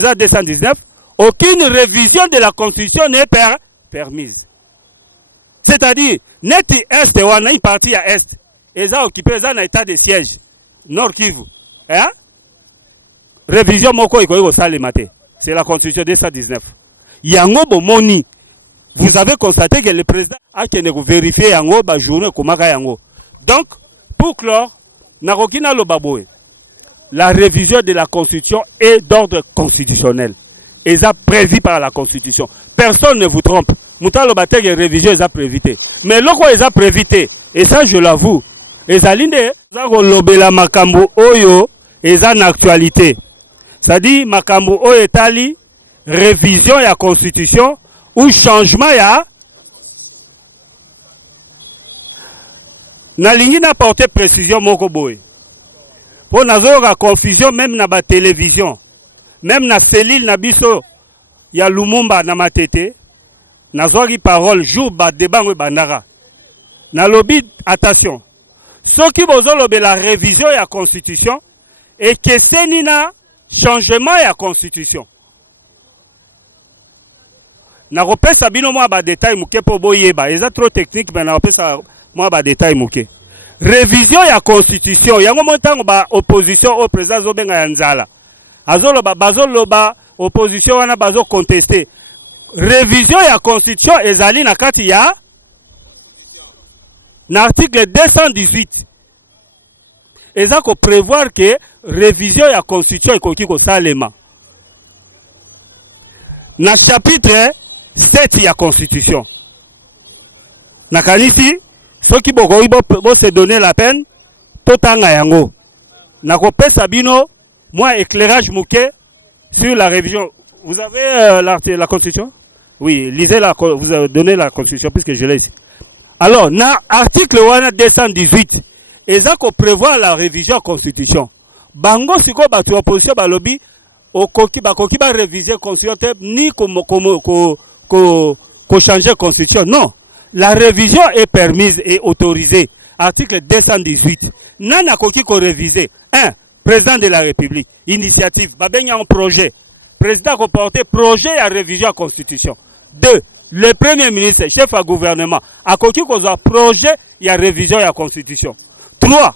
219, aucune révision de la Constitution n'est permise. C'est-à-dire, net est une partie à est, ils ont occupé un état de siège, Nord Kivu. Hein? Révision moko ikoyo salemate. C'est la Constitution 219. Yango bomoni. Vous avez constaté que le président a vérifié yango ba journée komaka yango. Donc, pour clore, nakokina lo baboe. La révision de la Constitution est d'ordre constitutionnel. Et ça prévu par la Constitution. Personne ne vous trompe. Moutalo Batek est révision, ils ont prévité. Mais là, quoi, ils ont prévité. Et ça, je l'avoue. Et ça, l'inde, ça, lobela makambo oyo, ils ont une actualité. Ça dit, makambo oyo etali, révision de la Constitution, ou changement ya. Nalingi n'a porté précision, moko boy. Pour nazo la confusion, même na ba télévision. Même na cellule na biso ya Lumumba na matete nazwaki parole jour ba débat ngwe bandara na lobby attention soki bozolobe la révision ya constitution et que seni na changement ya constitution na kopesa bino mwa ba détail muke po boyeba eza trop technique mais na kopesa mwa ba détail muke révision ya constitution yango montango ba opposition au président zobenga ya nzala azoloba bazoloba opposition wana bazo contester révision ya constitution ezali na kati ya na article 218 eza ko prévoir que révision ya constitution ekoki ko salema na chapitre 7 ya constitution na kanisi soki bokoyi bo se donner la peine totanga yango na kopesa bino moi, éclairage mouquet sur la révision. Vous avez la Constitution? Oui, lisez vous avez donné la Constitution puisque je l'ai ici. Alors, dans l'article 218, ils ont prévoir la révision de la Constitution. Bango, si vous avez opposition, balobi, bakoki ba réviser la Constitution, ni ko changer la Constitution. Non, la révision est permise et autorisée. Article 218. Nana koki ko réviser. 1. Président de la République, initiative, babenya un projet. Président a porté projet à révision de la Constitution. 2. Le Premier ministre, chef à gouvernement, a coquille un projet à révision de la Constitution. 3.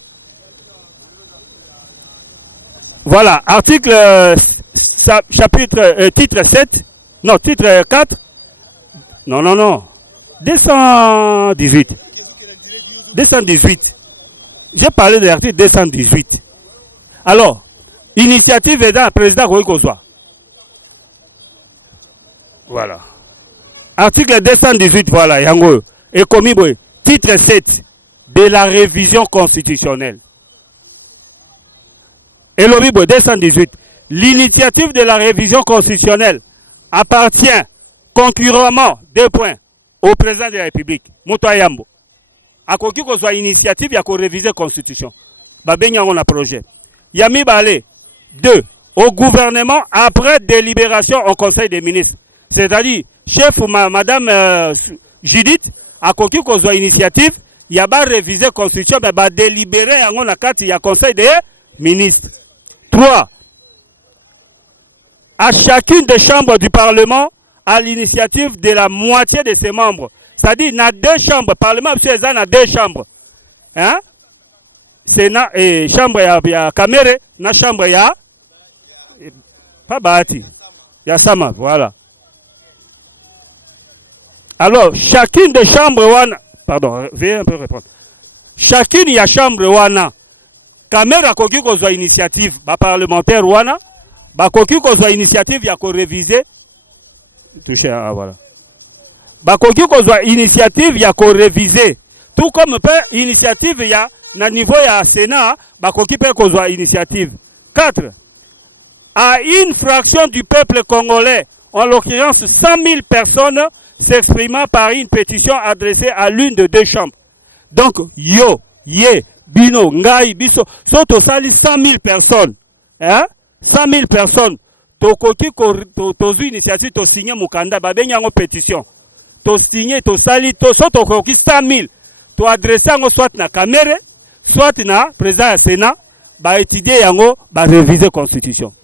Voilà, article, chapitre, titre 7, non, titre 4, non, 218. 218. J'ai parlé de l'article 218. Alors, initiative est dans le président Kozwa. Voilà. Article 218, voilà, yango. Et commis, titre 7 de la révision constitutionnelle. Et l'obi 218. L'initiative de la révision constitutionnelle appartient concurremment, 2 points, au président de la République, Moutoyambo. A koki Kozwa initiative, il y a qu'on réviser la constitution. Babenya on a projet. Yami Balé, 2. Au gouvernement après délibération au Conseil des ministres. C'est-à-dire, chef ou madame Judith, à quoi qu'on soit initiative, il y a pas révisé la constitution, mais va délibérer en la carte, il y a Conseil des ministres. 3. À chacune des chambres du Parlement, à l'initiative de la moitié de ses membres. C'est-à-dire, il y a 2 chambres. Parlement, il y a 2 chambres. Hein? Sénat et chambre ya Kamere, na chambre ya pas Bahati. Ya Sama, voilà. Alors, chacune des chambres wana, pardon, veuillez un peu répondre. Chacune ya chambre wana, Kamere koki kozwa initiative, ba parlementaire wana, ba koki kozwa initiative ya ko réviser. Touché à voilà. Ba koki kozwa initiative ya ko réviser. Tout comme peut initiative ya na niveau ya Sénat, bakoki pe kozwa initiative. 4. À une fraction du peuple congolais, en l'occurrence 100 000 personnes, s'exprimant par une pétition adressée à l'une de 2 chambres. Donc, yo, ye, bino, ngai, biso, sont au sali 100 000 personnes. Hein? 100 000 personnes. Tokoki tozu initiative, to signé mukanda, babenya ngo pétition. To signé, to sali, to so tokoki 100 000. To adressé ngo soit na Kamere, soit na président du Sénat, ba étudier yango, ba réviser constitution.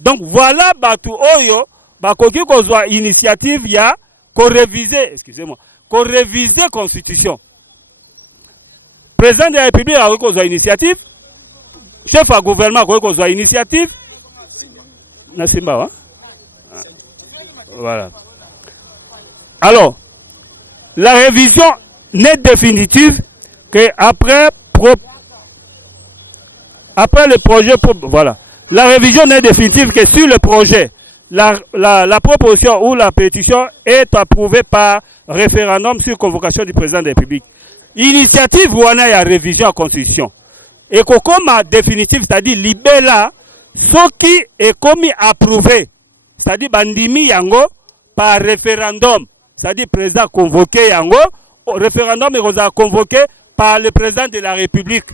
Donc voilà batu oyo bakoki kozwa initiative ya réviser, excusez-moi, réviser constitution. Président de la République a kozwa initiative, chef à gouvernement a kozwa initiative. Nasimba, hein? Voilà. Alors, la révision n'est définitive qu'après le projet. Voilà. La révision n'est définitive que sur le projet. La proposition ou la pétition est approuvée par référendum sur convocation du président de la République. Initiative ou on a la révision à la Constitution. Et comme définitive, c'est-à-dire libella, ce qui est commis approuvé, c'est-à-dire bandimi yango par référendum, c'est-à-dire président convoqué yango, référendum est convoqué par le président de la République.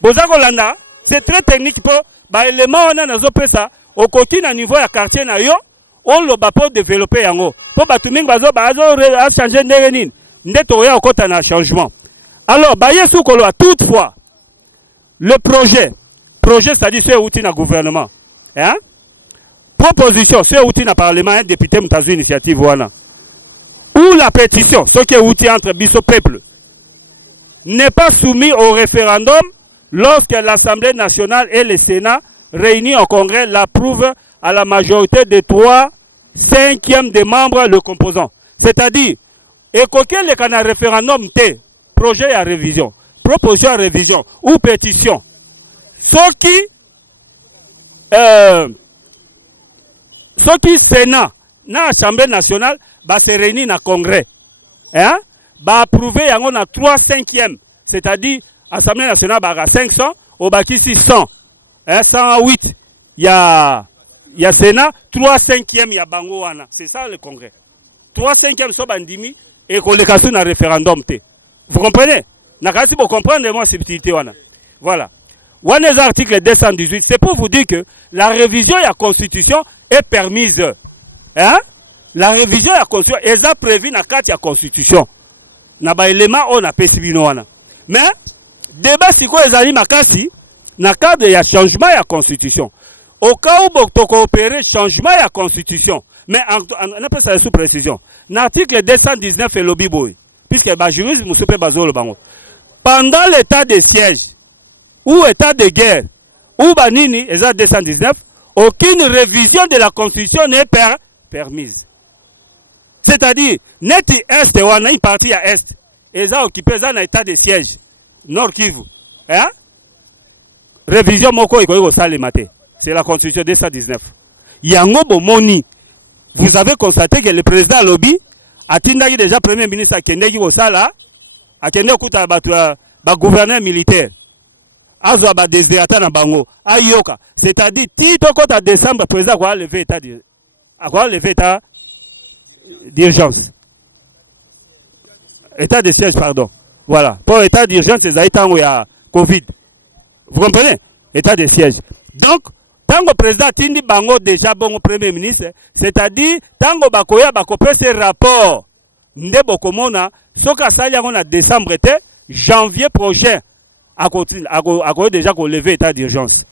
Bozakolanda, c'est très technique pour l'élément on a dans ça, au côté na niveau ya quartier na yo, on le ba pour développer yango. Pour batuming bazo changer ndengenine, ndeto ya okota na changement. Alors ba yesu kolo toutefois le projet c'est-à-dire c'est outil na gouvernement. Hein? Proposition, c'est outil na parlement, hein, député mutazu initiative wana. Ou la pétition, ce qui est outil entre biso peuple, n'est pas soumis au référendum lorsque l'Assemblée nationale et le Sénat réunis en congrès l'approuvent à la majorité de 3/5 des membres le composant. C'est-à-dire, et qu'auquel le canal référendum T, projet à révision, proposition à révision ou pétition, ce qui Sénat, na Assemblée nationale, se réunit dans le congrès. Hein? Approuver yango na 3/5, c'est-à-dire Assemblée nationale a 500, au baki 600. 108, il y a Sénat, 3/5 ya bango wana. C'est ça le congrès. 3/5 so bandimi et qu'on le casse dans référendum te. Vous comprenez? Nakasi pour comprendre moi subtilité wana. Voilà. Wana article 218, c'est pour vous dire que la révision de la Constitution est permise. Hein? La révision de la Constitution est prévue dans le cadre de la Constitution. Na ba élément on a pesibino wana. Mais débat si quoi les ali makasi na cadre ya changement ya constitution. Au cas où vous coopérer changement ya constitution, mais on appelle ça sous précision. L'article 219 est lobby boy, puisque ba juriste monsieur pe bazolo bango. Pendant l'état de siège ou état de guerre ou banini eza 219, aucune révision de la constitution n'est permise. C'est-à-dire neti est wana une partie à est, eza occupé dans l'état de siège. Nord Kivu. Hein? Révision moko ikoyo salemate. C'est la constitution 219. Yango bomoni. Vous avez constaté que le président Lobby a tindaki déjà premier ministre a kendeki au sala, a kendeki kuta ba gouverneur militaire. Azwa ba déserta na bango. Ayoka. C'est-à-dire tito kota décembre président quoi lever état d'urgence. État de siège pardon. Voilà. Pour état d'urgence, c'est état où il y a Covid. Vous comprenez? État de siège. Donc, tant que le président Tindi Bango déjà bon premier ministre, c'est-à-dire, tant que Bakoya Bakopé ses rapports, Ndebo Komona, ce qu'a sali en décembre était, janvier prochain, à côté déjà qu'on lever état d'urgence.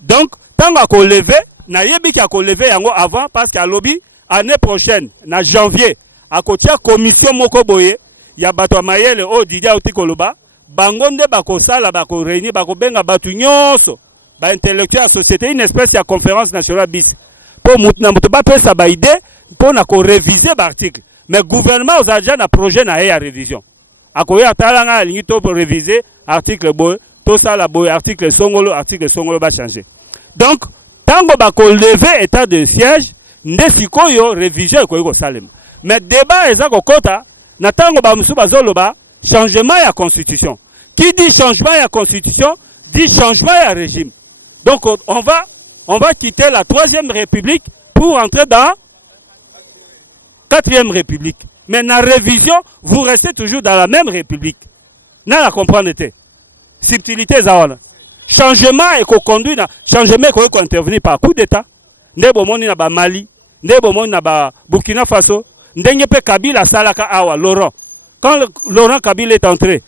Donc, tant qu'on lever, n'a yebi qui a levé avant, parce qu'à lobby, année prochaine, na janvier, à côté commission Mokoboye, ya bato mayele o Didia Otikoloba bango nde bakosala bako réunir bako benga batu nyonso ba intellectuel société une espèce ya conférence nationale bis pour mutna muto ba pesa ba idée pour na ko réviser ba article mais gouvernement aux agents na projet na ya révision akoya talanga alingi to pour réviser article boy to sala boy article songolo ba changer. Donc tango bako lever état de siège nde sikoyo révision ko salema mais débat ezako kota na tango ba musu bazoloba changement ya constitution. Qui dit changement ya constitution dit changement ya régime. Donc on va quitter la 3e république pour entrer dans 4e république. Mais dans la révision, vous restez toujours dans la même république. N'a la comprendre été. Subtilité zawana. Changement et qu'on conduit na changement qu'on intervenir par coup d'état. Ndebo moni na ba Mali, ndebo moni na ba Burkina Faso. Ndenge pe Kabila salaka awa Laurent. Quand Laurent Kabila est entré,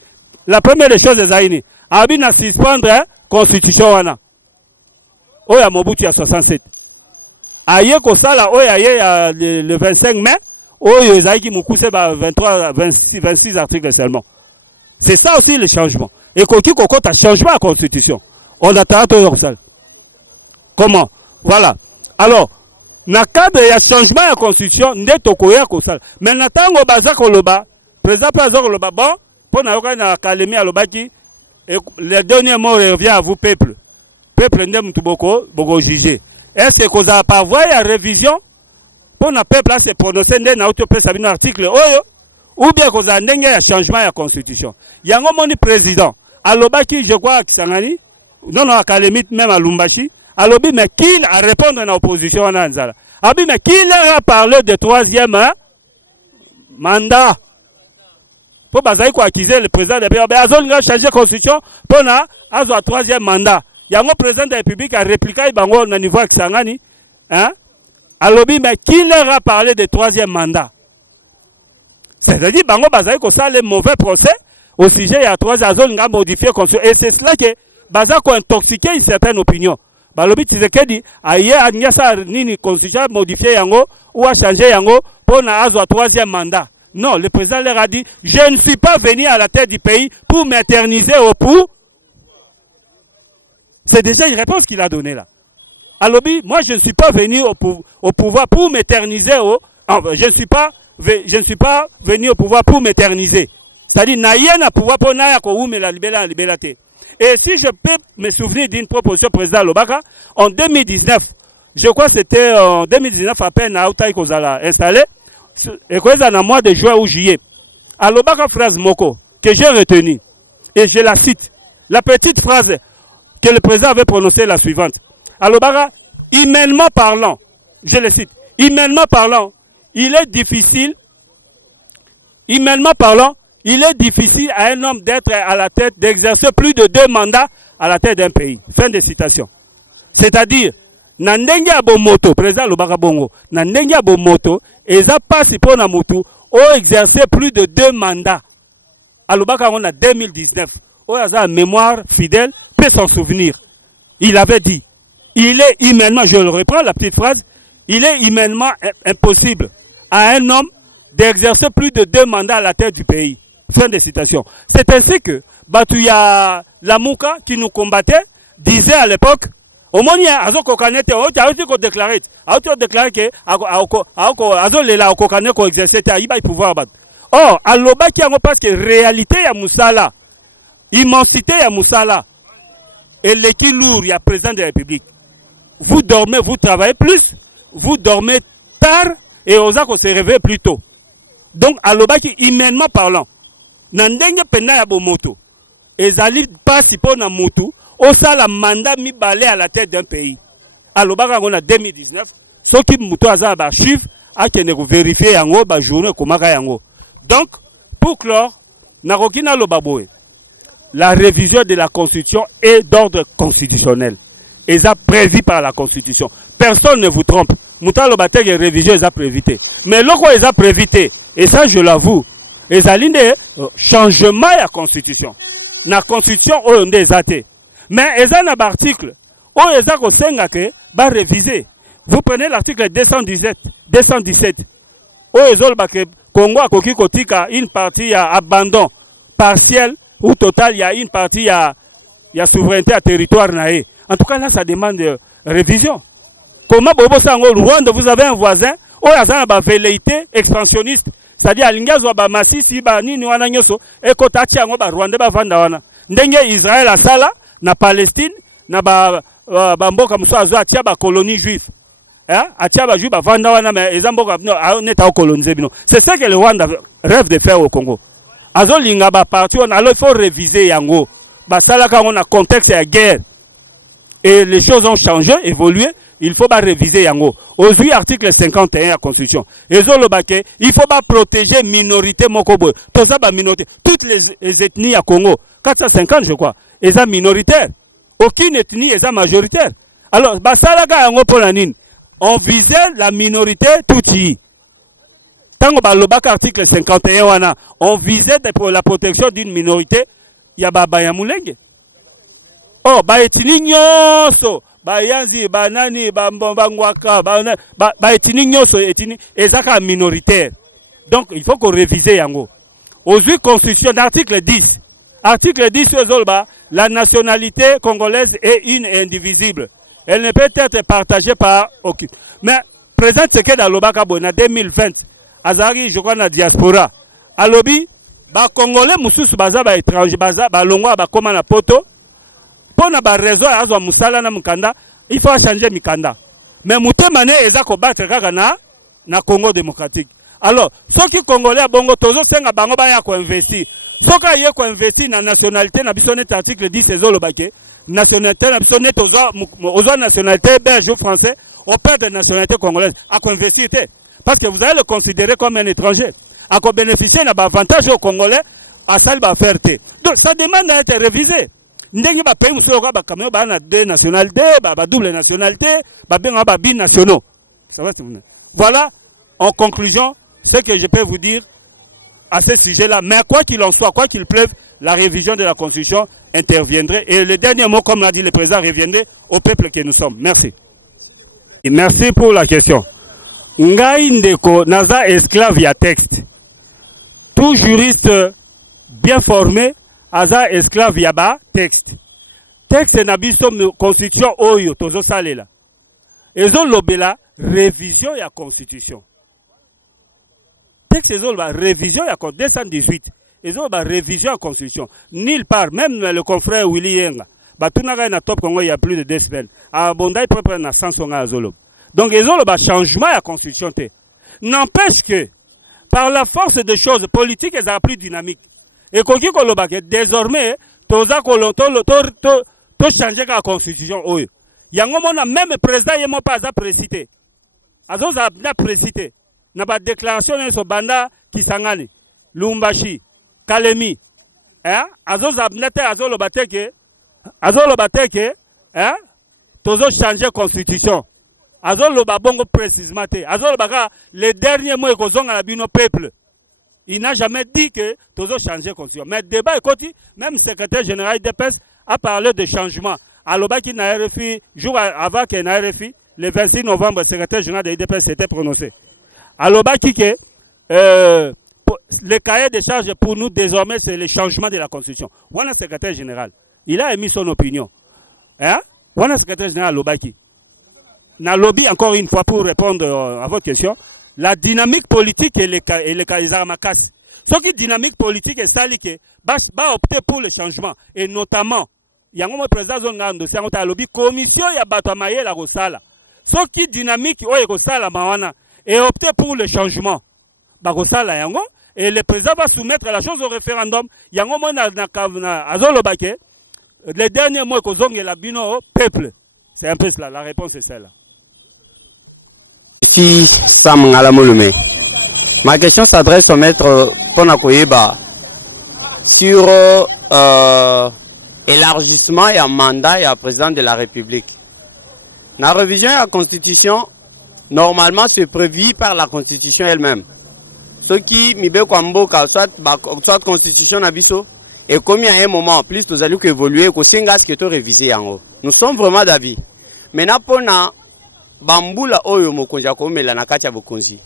la première des choses des Aïni, a bien suspendre constitution wana. Oya Mobutu à 67. aye kosala oyo aye le 25 mai oyo ezalaki mokuse ba 23 26 articles seulement. C'est ça aussi le changement. Et koki kokota changement à la constitution. On attend tout ça. Comment? Voilà. Alors, na cadre ya changement à la constitution, nde tokoya kosala. Mais natango baza koloba, président baza koloba bon, pour na yoka na académie alobaki le dernier mot revient à vous peuple. Peuple nde mutu boko juger. Est-ce que koza par voie ya révision pour na peuple là se prononcer nde na auto pesa bino article oyo ou bien koza ndenge ya changement ya constitution. Yango moni président alobaki je crois Kisangani non académie même à Lumbashi alobi mais qui a répondre à l'opposition na nzala. Abi mais qui leur a parlé de troisième mandat. Pour bazai ko accuser le président de Béa azolinga changer constitution pour na azo troisième mandat. Yango président de la République a répliqué bango na niveau Kisangani hein. Alobi mais qui leur a parlé de troisième mandat. C'est-à-dire bango bazai ko ça le mauvais procès au sujet ya troisième azolinga modifier constitution et c'est cela que baza ko intoxiquer une certaine opinion. Balobi Tshisekedi aye anyasa nini constitution modifier yango ou a changer yango pour na azo troisième mandat. Non, le président leur a dit je ne suis pas venu à la tête du pays pour m'éterniser au pouvoir. C'est déjà une réponse qu'il a donnée là. Alobi, moi je ne suis pas venu au pouvoir pour m'éterniser je ne suis pas venu au pouvoir pour m'éterniser. C'est-à-dire naïe na pouvoir pour naïa ko oume la liberté. Et si je peux me souvenir d'une proposition président Lobaka, en 2019, je crois que c'était en 2019 à peine à Outaï Kozala installé, et que dans le mois de juin ou juillet, à Lobaka phrase Moko, que j'ai retenue, et je la cite, la petite phrase que le président avait prononcée la suivante. À Lobaka, humainement parlant, je le cite, humainement parlant, il est difficile à un homme d'être à la tête, d'exercer plus de 2 mandats à la tête d'un pays. Fin de citation. C'est-à-dire, Nandenge Abomoto, président Lobaka Bongo, Nandenge Abomoto, et ça passe pour Namoto, ont exercé plus de 2 mandats. À Lobaka, on a 2019. On a mémoire fidèle, peut s'en souvenir. Il avait dit, il est humainement, je le reprends la petite phrase, il est humainement impossible à un homme d'exercer plus de 2 mandats à la tête du pays. Fin de citation. C'est ainsi que Batouya Lamouka, qui nous combattait, disait à l'époque, au moins, il y a un déclaré que Azolela Okokane ko exercer il pouvoir battre. Or, à l'Obaki, parce que réalité ya Moussala, immensité ya Moussala, et l'équipe lourd, il y a président de la République. Vous dormez, vous travaillez plus, vous dormez tard, et Ozako se réveille plus tôt. Donc, à l'Obaki, humainement parlant, Nandenge Pena Yabomoto, ezali pasi po na mutu, osala mandat mi balé à la tête d'un pays. À l'Obaka, on a 2019, ce qui mutu aza ba chiffre, a kene ko vérifier yango ba journée komaka yango. Donc, pour clore, Narokina Lobaboe, la révision de la Constitution est d'ordre constitutionnel. Et ça prévu par la Constitution. Personne ne vous trompe. Mouta Lobatek est révision, ils ont prévité. Mais l'autre, ils ont prévité. Et ça, je l'avoue. Et ça, c'est changement de la Constitution. La Constitution, on est athées. Mais ils ont un article. Ils ont révisé. Vous prenez l'article 217. Ils ont Congo a une partie à abandon partiel ou total, il y a une partie, il y a souveraineté à territoire. En tout cas, là, ça demande révision. Comment Bobo Sango, Rwanda, vous avez un voisin, où il y a une velléité expansionniste, c'est-à-dire, il y a un massif, et Kotachi, Rwanda, Vandawana. Ndenge Israël a ça là, na Palestine, na Bamboka Moussa, Atia, colonie juive. Atia, Juif, Vandawana, mais Zamboka, on est à coloniser. C'est ça que le Rwanda rêve de faire au Congo. Azolinga ba parti on alors il faut réviser yango ba sala quand on a contexte de guerre et les choses ont changé évolué il faut pas réviser yango aujourd'hui article 51 de la constitution ezolobake il faut pas protéger minorité mokobo tout ça ba minorité toutes les ethnies à Congo 450 je crois eza minoritaire aucune ethnie eza majoritaire alors ba sala ka yango pour la nine on visait la minorité touti. Tango balobaka article 51 wana, on visait pour la protection d'une minorité, ya baba ya mulenge. Oh, ba etini nyoso, ba yanzi ba nani ba mbangwaka ba etini nyoso etini ezaka minoritaire. Donc il faut qu'on révise yango. Aujourd'hui constitution d'article 10. Article 10 la nationalité congolaise est une et indivisible. Elle ne peut être partagée par aucune. Mais président Tshisekedi alobaka en 2020 azari je crois na diaspora. Alobi ba congolais mususu baza ba étranger baza ba longwa ba koma na poto. Pona ba réseau azwa musala na mukanda, il faut changer mikanda. Mais mutemane eza ko battre kaka na Congo démocratique. Alors, ceux qui congolais à bongo tozo senga bango ba ya ko investir. Ceux qui ya ko investir na nationalité na biso net article 10 ezolo bake. Nationalité na biso net ozo nationalité belge ou français, on perd de nationalité congolaise à ko investir. Parce que vous allez le considérer comme un étranger. À ko bénéficier na ba avantage au congolais à ça va faire. Donc ça demande à être révisé. Ndenge ba pays muso ko ba kamyo ba na deux nationalités, ba double nationalité, ba benga ba binationaux. Ça va tout. Voilà en conclusion ce que je peux vous dire à ce sujet-là. Mais quoi qu'il en soit, quoi qu'il pleuve, la révision de la Constitution interviendrait. Et le dernier mot, comme l'a dit le président, reviendrait au peuple que nous sommes. Merci. Et merci pour la question. Ngai ndeko naza esclave ya texte. Tout juriste bien formé aza esclave ya ba texte. Texte na biso constitution oyo tozo salela. Ezo lobela révision ya constitution. Texte ezo la révision ya 218. Ezo la révision ya constitution. Nulle part, même le confrère Willy Yenga. Batunaka na top Congo il y a plus de 2 semaines. A Bondaï propre na 100 azolo. Donc ezo la changement ya constitution te. N'empêche que par la force des choses politiques elles ont plus dynamique. Et koki koloba que désormais toza koloto to changer la constitution oyo. Yango mona même président yemo pas a précité. Azoza na précité. Na ba déclaration sur banda Kisangani, Lumbashi, Kalemi. Azoza nete azolo bateke tozo changer constitution. Azolo ba bongo précisément te. Azolo baka les derniers mots ekozonga na bino peuple. Il n'a jamais dit que tozo changer constitution. Mais débat ekoti, même secrétaire général de PES a parlé de changement. Alobaki na RFI jour avant que na RFI le 26 novembre, le secrétaire général de l'IDPS s'était prononcé. Alobaki que le cahier de charges pour nous désormais c'est le changement de la constitution. Voilà le secrétaire général. Il a émis son opinion. Voilà le secrétaire général Alobaki. Na lobby encore une fois pour répondre à votre question. La dynamique politique et les armakas. Ce qui est dynamique politique est ça qui va opter pour le changement. Et notamment, il y a un président de lobby commission ya batamaye la rosala. Ce qui est dynamique est rosala mawana et opter pour le changement. Rosala yango et le président va soumettre la chose au référendum. Yango mona na azolobake. Les derniers mots que zonge la bino au peuple. C'est un peu cela. La réponse est celle-là. Si Sam Ngalamolume. Ma question s'adresse au maître Ponakoyeba sur élargissement et un mandat et un président de la République. La révision de la Constitution, normalement, c'est prévu par la Constitution elle-même. Ce qui, soit Constitution Nabiso, et comme il y a un moment, plus nous allons évoluer, que c'est ce qui est révisé en haut. Nous sommes vraiment d'avis. Maintenant, pour Bamboula Oyo Mokonja Komela Nakacha Bokonzi.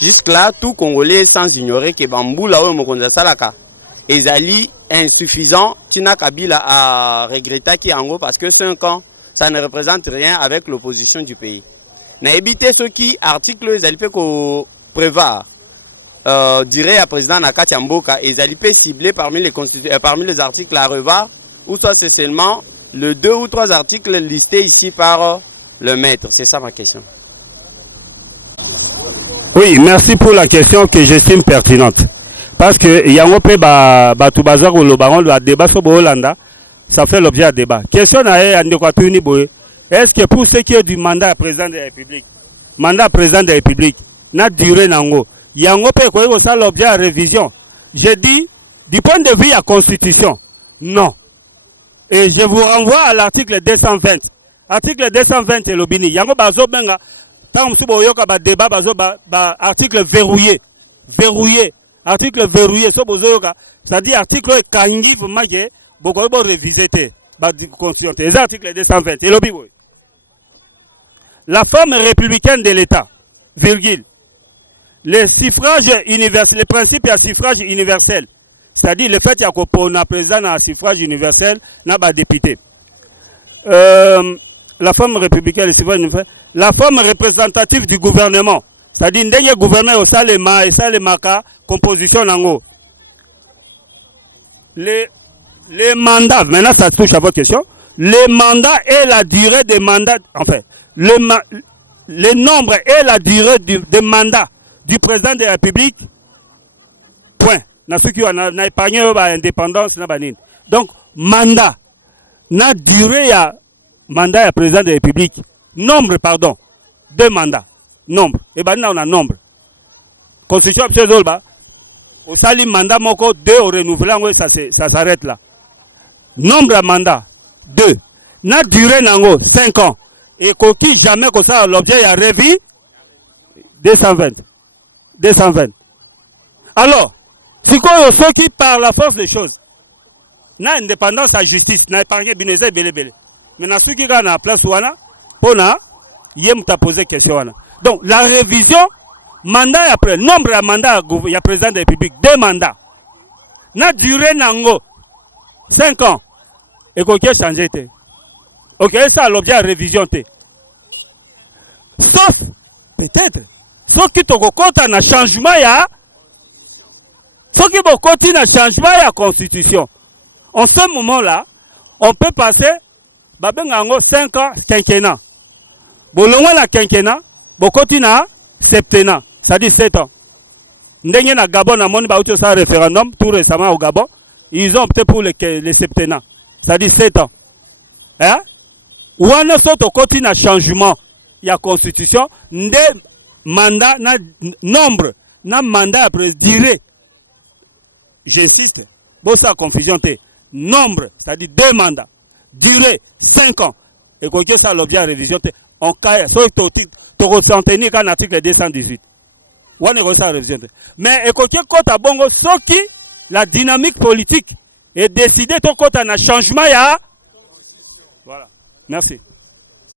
Jusque-là, tout Congolais sans ignorer que Bamboula Oyo Mokonja Salaka est insuffisant. Tina Kabila a regretté qu'il en gros parce que 5 ans, ça ne représente rien avec l'opposition du pays. N'a évité ce qui, article, ils allaient prévoir, dirait à président Nakacha Mboka, ils allaient cibler parmi les articles à revoir, ou soit c'est seulement les 2 ou 3 articles listés ici par le maître. C'est ça ma question. Oui, merci pour la question que j'estime pertinente. Parce que il y a un peu Batoubaza ou le baron de débat sur Bolanda, ça fait l'objet de débat. Question à Ndekatuni Boye. Est-ce que pour ce qui est du mandat président de la République, n'a duré nango, il y a un peu quoi ça l'objet de révision. Je dis, du point de vue à la Constitution, non. Et je vous renvoie à l'article 220. Article 220 et l'obini. Yango bazo benga. Tant que yoka ba débat bazo ba article verrouillé. Article verrouillé. So bozo yoka. C'est-à-dire article kangi vous magé. Boko bo révisé te. Ba constitution. Les articles 220 et l'obi boy. la forme républicaine de l'État, virgule, les suffrages universels, les principes à suffrage universel, c'est-à-dire le fait qu'il y a un président à suffrage universel, n'a pas député. La forme républicaine, le suffrage universel, la forme représentative du gouvernement, c'est-à-dire le gouvernement au Salema et Salemaka, composition nango. Les mandats, maintenant ça touche à votre question, les mandats et la durée des mandats, enfin, le nombre et la durée des mandats du président de la République, point. On a épargné l'indépendance. Donc, mandat, na durée ya mandat ya président de la République, nombre, pardon, 2 mandats, nombre. Et ben on a nombre. Constitution absolue, au sali mandat moko 2 au renouvelant, ça s'arrête là. Nombre de mandats, 2. Na durée nango 5 ans. Et qui jamais que ça l'objet a revu 220. Alors, si ceux qui par la force des choses, na indépendance à justice, na épargné bineze belé. Mais na ceux qui gagnent la place wana, pona, yem t'a posé question wana. Donc la révision, mandat après, nombre de mandats, il y a président de la République, 2 mandats. Na durée nango 5 ans. Et qu'on a changé. Ok, ça l'objet de révision. Sauf, peut-être, ceux qui ont un changement, ceux qui ont un changement à la Constitution. En ce moment-là, on peut passer 5 ans quinquennat. Bolongo la quinquennat, bokoti na septennat, ça dit 7 ans. Ndenge na Gabon, na moni ba ça référendum tout récemment au Gabon, ils ont opté pour les septennats, ça dit 7 ans. Hein? Ou on a sorte continue à changement, il y a constitution, nde mandat na nombre, na mandat après durée. J'insiste, bon ça confusion te. Nombre, c'est-à-dire 2 mandats, durée 5 ans. Et quoi que ça l'objet de révision te. En cas, tu ressens qu'un article 218. On est ça révision te. Mais et quoi que quand à bongo, ce qui la dynamique politique est décidée, ton côté un changement, il y a. Voilà. Merci.